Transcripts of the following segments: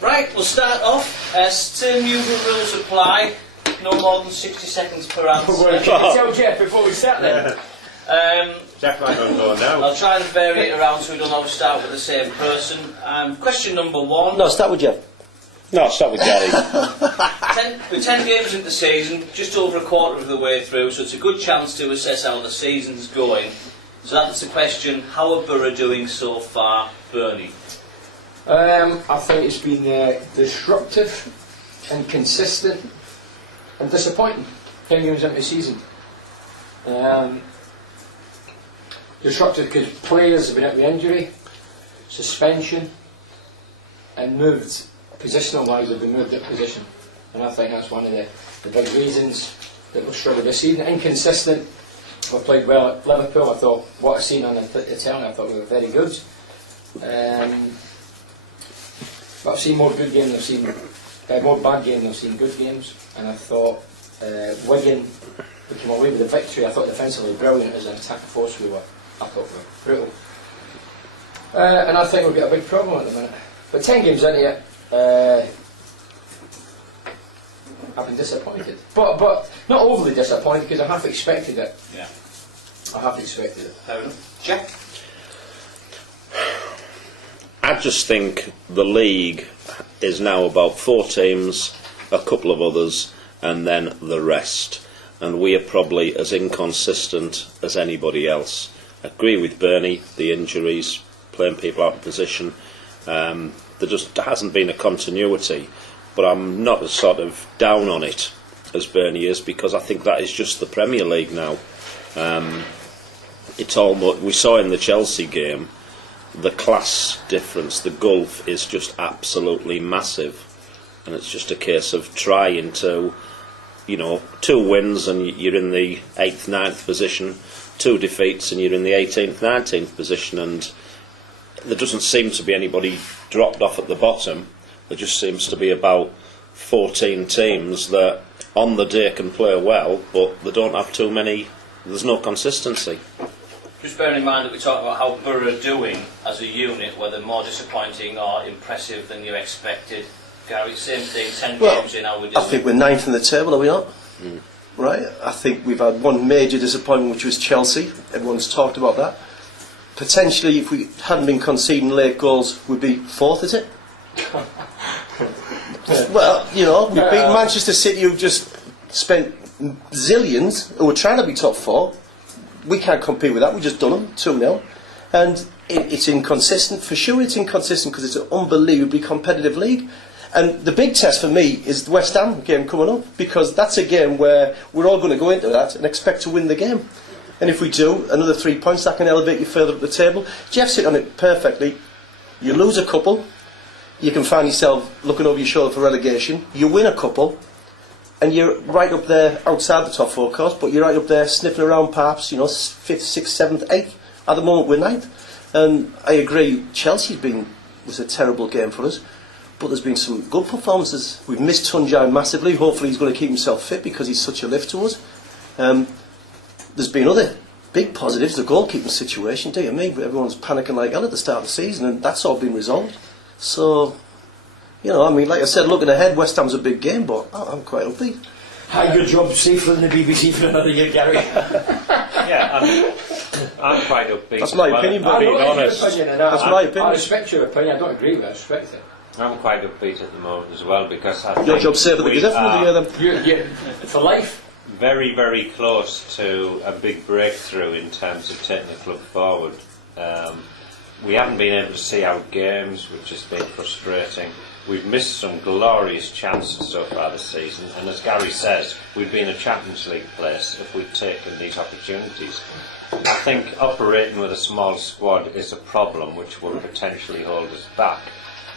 Right, we'll start off. Same usual rules apply. No more than 60 seconds per answer. Can you tell Jeff before we start then? Jeff might not go now. I'll try and vary it around so we don't always start with the same person. Question number 1. No, start with Jeff. No, start with Gary. We're 10 games into the season, just over a quarter of the way through, so it's a good chance to assess how the season's going. So that's the question, how are Boro doing so far, Bernie? I think it's been disruptive, inconsistent and disappointing 10 games into the season. Disruptive because players have been out with injury, suspension, and moved. Positional wise, they've been moved at position, and I think that's one of the big reasons that we've struggled this season. Inconsistent. We played well at Liverpool. I thought what I've seen on the telly, I thought we were very good. But I've seen more good games. I've seen more bad games. I've seen good games, and I thought Wigan, we came away with a victory. I thought defensively brilliant as an attacking force. I thought we were brutal, and I think we've got a big problem at the minute. But 10 games into it. I've been disappointed, but not overly disappointed because I half expected it. Yeah, I half expected it. Fair enough. Jack? I just think the league is now about 4 teams, a couple of others, and then the rest. And we are probably as inconsistent as anybody else. I agree with Bernie, the injuries, playing people out of position. There just hasn't been a continuity, but I'm not as sort of down on it as Bernie is, because I think that is just the Premier League now. It's almost, we saw in the Chelsea game, the class difference, the gulf is just absolutely massive, and it's just a case of trying to, 2 wins and you're in the 8th, 9th position, 2 defeats and you're in the 18th, 19th position, and there doesn't seem to be anybody dropped off at the bottom. There just seems to be about 14 teams that on the day can play well, but they don't have too many, there's no consistency. Just bearing in mind that we talk about how Boro are doing as a unit, whether more disappointing or impressive than you expected. Gary, same thing, 10 games in, how we doing? I think we're 9th in the table, are we not? Right? I think we've had one major disappointment, which was Chelsea. Everyone's talked about that. Potentially, if we hadn't been conceding late goals, we'd be 4th, is it? Well, we beat Manchester City, who've just spent zillions, who were trying to be top 4. We can't compete with that, we just done them, 2-0. And it's inconsistent, for sure it's inconsistent, because it's an unbelievably competitive league. And the big test for me is the West Ham game coming up, because that's a game where we're all going to go into that and expect to win the game. And if we do, another 3 points, that can elevate you further up the table. Jeff's hit on it perfectly. You lose a couple, you can find yourself looking over your shoulder for relegation. You win a couple, and you're right up there outside the top 4 course, but you're right up there sniffing around perhaps, 5th, 6th, 7th, 8th. At the moment we're 9th. And I agree, Chelsea's was a terrible game for us, but there's been some good performances. We've missed Turnbull massively. Hopefully he's going to keep himself fit because he's such a lift to us. There's been other big positives, the goalkeeping situation, dear me, everyone's panicking like hell at the start of the season, and that's all been resolved. So, like I said, looking ahead, West Ham's a big game, but I'm quite upbeat. Hi, good job safer than the BBC for another year, Gary. Yeah, I'm quite upbeat. That's my opinion, but being honest. That's my opinion. I respect your opinion, I don't agree with it, I respect it. I'm quite upbeat at the moment as well, because I your job's safer than then. For life. Very, very close to a big breakthrough in terms of taking the club forward. We haven't been able to see our games, which has been frustrating. We've missed some glorious chances so far this season, and as Gary says, we'd be in a Champions League place if we'd taken these opportunities. I think operating with a small squad is a problem which will potentially hold us back,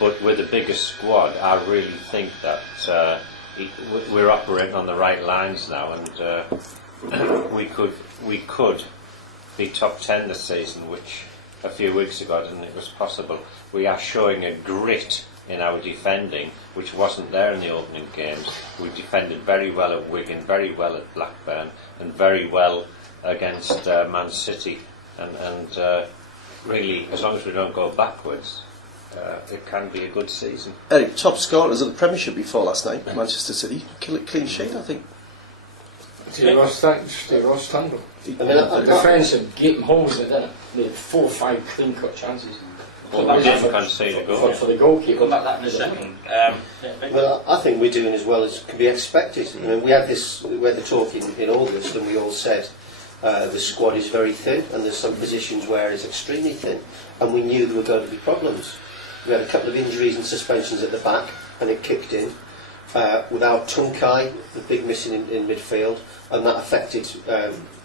but with a bigger squad, I really think that we're operating on the right lines now, and we could be top 10 this season, which a few weeks ago I didn't think was possible. We are showing a grit in our defending which wasn't there in the opening games. We defended very well at Wigan, very well at Blackburn, and very well against Man City, and really, as long as we don't go backwards, it can be a good season. Eric, top scorers of the Premiership before last night, Manchester City. Clean sheet, I think. Ross Turnbull. I mean, The defence had gaping holes in it, didn't it? They had 4 or 5 clean-cut chances. Well, we didn't concede a goal. For the goalkeeper. Come back to that in a second. Well, I think we're doing as well as can be expected. I mean, we had the talk in August, and we all said the squad is very thin, and there's some positions where it's extremely thin, and we knew there were going to be problems. We had a couple of injuries and suspensions at the back, and it kicked in. Without Tunkai, the big missing in midfield, and that affected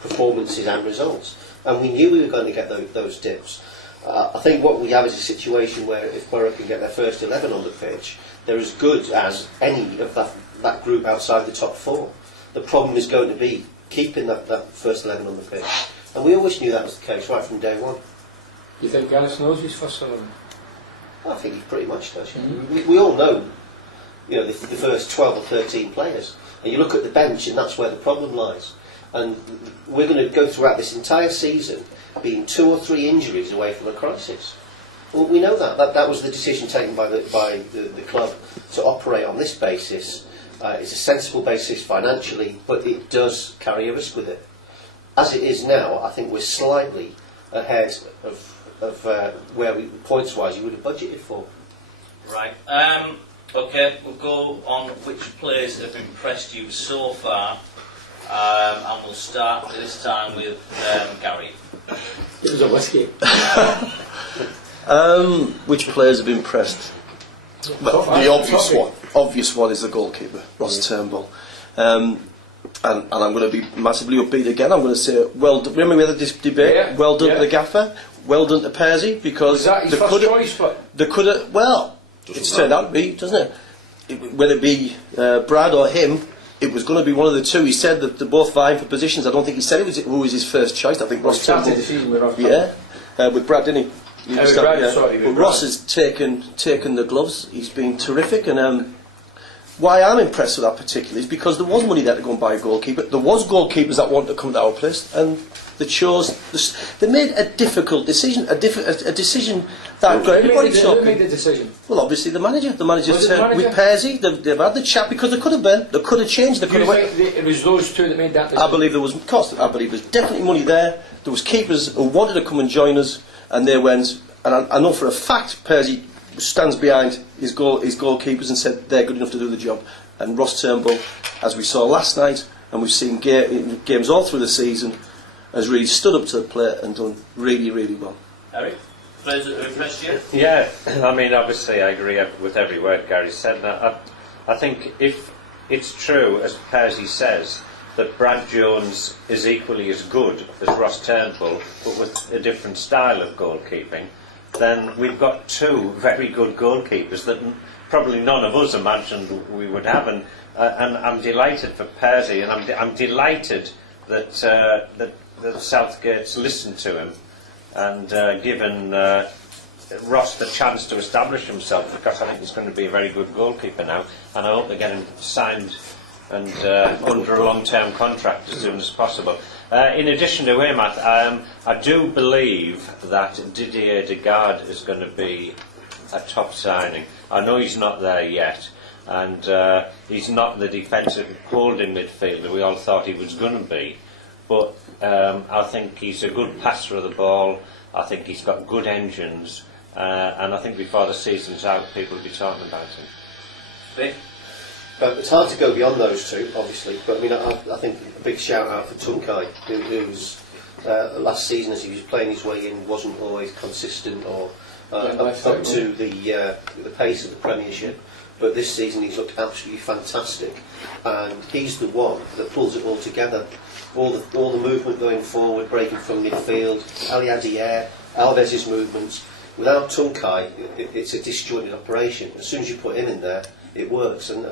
performances and results. And we knew we were going to get those dips. I think what we have is a situation where if Boro can get their first 11 on the pitch, they're as good as any of that group outside the top 4. The problem is going to be keeping that first 11 on the pitch. And we always knew that was the case right from day one. You think Gareth knows his first 11? I think he pretty much does. We all know, you know, the first 12 or 13 players. And you look at the bench, and that's where the problem lies. And we're going to go throughout this entire season being 2 or 3 injuries away from a crisis. Well, we know that was the decision taken by the club to operate on this basis. It's a sensible basis financially, but it does carry a risk with it. As it is now, I think we're slightly ahead of where we, points-wise, you would have budgeted for. Right. Okay, we'll go on which players have impressed you so far, and we'll start this time with Gary. It was a whiskey. Which players have impressed? Well, the obvious one is the goalkeeper, Ross Turnbull. And I'm going to be massively upbeat again. I'm going to say, well done. Remember we had this debate? Yeah, well done to the gaffer, well done to Persey, because Was that his first choice? they could have. Well, it's turned out to be, doesn't it? Whether it be Brad or him, it was going to be one of the two. He said that they're both vying for positions. I don't think he said who was his first choice. I think Ross Turnbull. The season with Ross With Brad, didn't he? with Brad, sorry, with But Brad. Ross has taken the gloves. He's been terrific, and why I'm impressed with that particularly is because there was money there to go and buy a goalkeeper. There was goalkeepers that wanted to come to our place, and they chose. They made a difficult decision, a decision that got everybody Who talking. made the decision? Well, obviously the manager. The manager Was it the said manager? with Persey, they've had the chat because they could have been. They could have changed. They Do could you have. think it was those two that made that decision? I believe there was cost. I believe there's definitely money there. There was keepers who wanted to come and join us, and they went. And I know for a fact Persey stands behind his goalkeepers and said they're good enough to do the job. And Ross Turnbull, as we saw last night, and we've seen games all through the season, has really stood up to the plate and done really, really well. Eric, players that have impressed you? Yeah, I mean, obviously I agree with every word Gary said. I think if it's true, as Persey says, that Brad Jones is equally as good as Ross Turnbull, but with a different style of goalkeeping, then we've got 2 very good goalkeepers that probably none of us imagined we would have. And I'm delighted for Persey, and I'm delighted that Southgate's listened to him and given Ross the chance to establish himself, because I think he's going to be a very good goalkeeper now, and I hope they get him signed and under a long-term contract as soon as possible. In addition to him, I do believe that Didier Degarde is going to be a top signing. I know he's not there yet, and he's not the defensive holding midfielder we all thought he was going to be, but I think he's a good passer of the ball. I think he's got good engines, and I think before the season's out people will be talking about him. Vic? It's hard to go beyond those 2, obviously, but I mean, I think a big shout out for Tunkai, who's last season, as he was playing his way in, wasn't always consistent or up to the pace of the Premiership. But this season he's looked absolutely fantastic, and he's the one that pulls it all together. All the movement going forward, breaking from midfield, Aliadier, Alves' movements. Without Tunkai, it's a disjointed operation. As soon as you put him in there, it works. And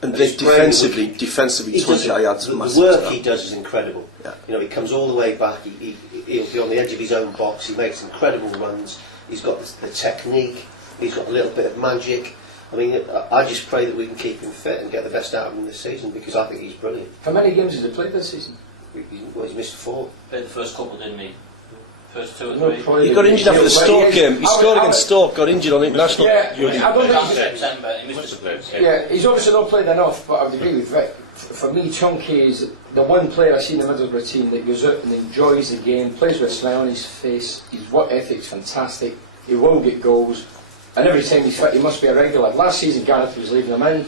defensively, Tunkai adds the massive work to that. he does is incredible. Yeah. You know, he comes all the way back. He'll be on the edge of his own box. He makes incredible runs. He's got the technique. He's got a little bit of magic. I mean, I just pray that we can keep him fit and get the best out of him this season, because I think he's brilliant. How many games has he played this season? He's missed 4. Played the first couple, didn't he? first 2 or No, 3. probably He got injured after the Gill, Stoke but game. He scored against Stoke, got injured on international. Yeah, I don't think September. He Must missed have played him. Yeah, he's obviously not played enough, but I would agree with Vic. For me, Chunky is the one player I see in the middle of the routine that goes out and enjoys the game, plays with a smile on his face. His work ethic's fantastic. He will get goals, and every time he's fit, he must be a regular. Last season, Gareth was leaving him in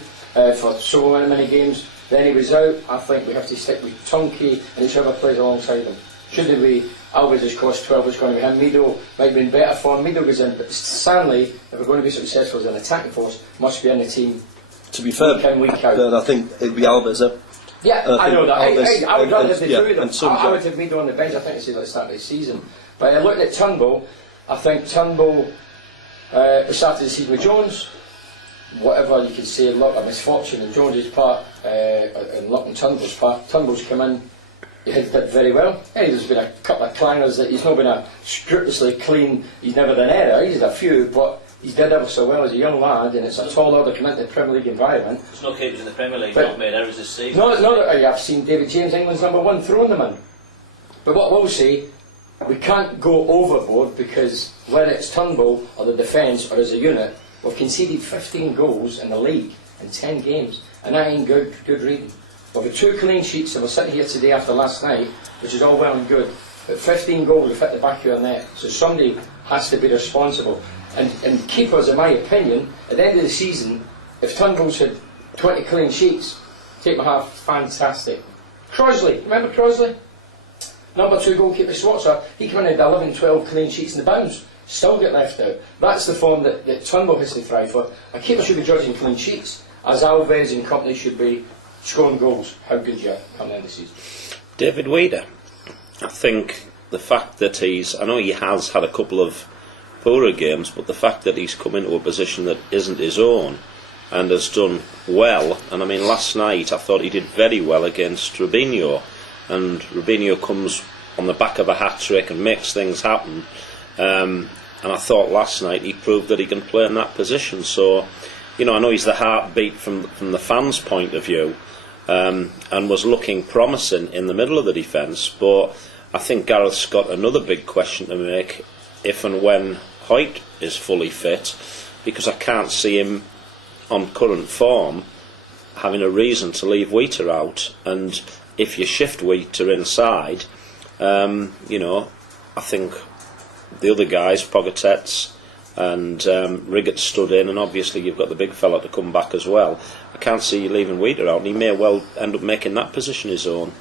for so many games. Then he was out. I think we have to stick with Chunky and whichever plays alongside him. Shouldn't we? Alves has cost 12, it's going to be him. Mido might be in better form. Mido goes in, but Stanley, if we're going to be successful as an attacking force, must be in the team. To be fair, Week in, week out. then I think it'd be Alves. Yeah, I I know that. think I would rather have the yeah, two of them. and some I would have Mido on the bench. I think it's at the start of the season. But looking at Turnbull, I think Turnbull started the season with Jones. Whatever you could say, luck or misfortune on Jones's part, and luck on Turnbull's part. Turnbull's come in. He did very well. Yeah, there's been a couple of clangers that he's not been a scrupulously clean. He's never done error. He's had a few, but he's did ever so well as a young lad, and it's a tall order coming into the Premier League environment. There's no keepers in the Premier League But- not made errors this season. No, I've seen David James, England's #1, throwing them in. But what we'll say, we can't go overboard because whether it's Turnbull or the defence or as a unit, we've conceded 15 goals in the league in 10 games, and that ain't good reading. We've got 2 clean sheets, and we're sitting here today after last night, which is all well and good, but 15 goals have hit the back of your net, so somebody has to be responsible. And keepers, in my opinion, at the end of the season, if Turnbull's had 20 clean sheets, take my half, fantastic. Crosley, remember Crosley? #2 goalkeeper Swatzer, he came in and had 11, 12 clean sheets in the bounds, still get left out. That's the form that Turnbull has to thrive for. A keeper should be judging clean sheets, as Alves and company should be scoring goals. How good you are coming in the season. David Weeder, I think the fact that I know he has had a couple of poorer games, but the fact that he's come into a position that isn't his own and has done well, and I mean last night I thought he did very well against Robinho, and Robinho comes on the back of a hat-trick and makes things happen, and I thought last night he proved that he can play in that position. So, you know, I know he's the heartbeat from the fans' point of view, and was looking promising in the middle of the defence, but I think Gareth's got another big question to make if and when Hoyt is fully fit, because I can't see him on current form having a reason to leave Wheater out. And if you shift Wheater inside, you know, I think the other guys, Pogatetz and Riggett stood in, and obviously you've got the big fella to come back as well. I can't see you leaving Wheater out, and he may well end up making that position his own.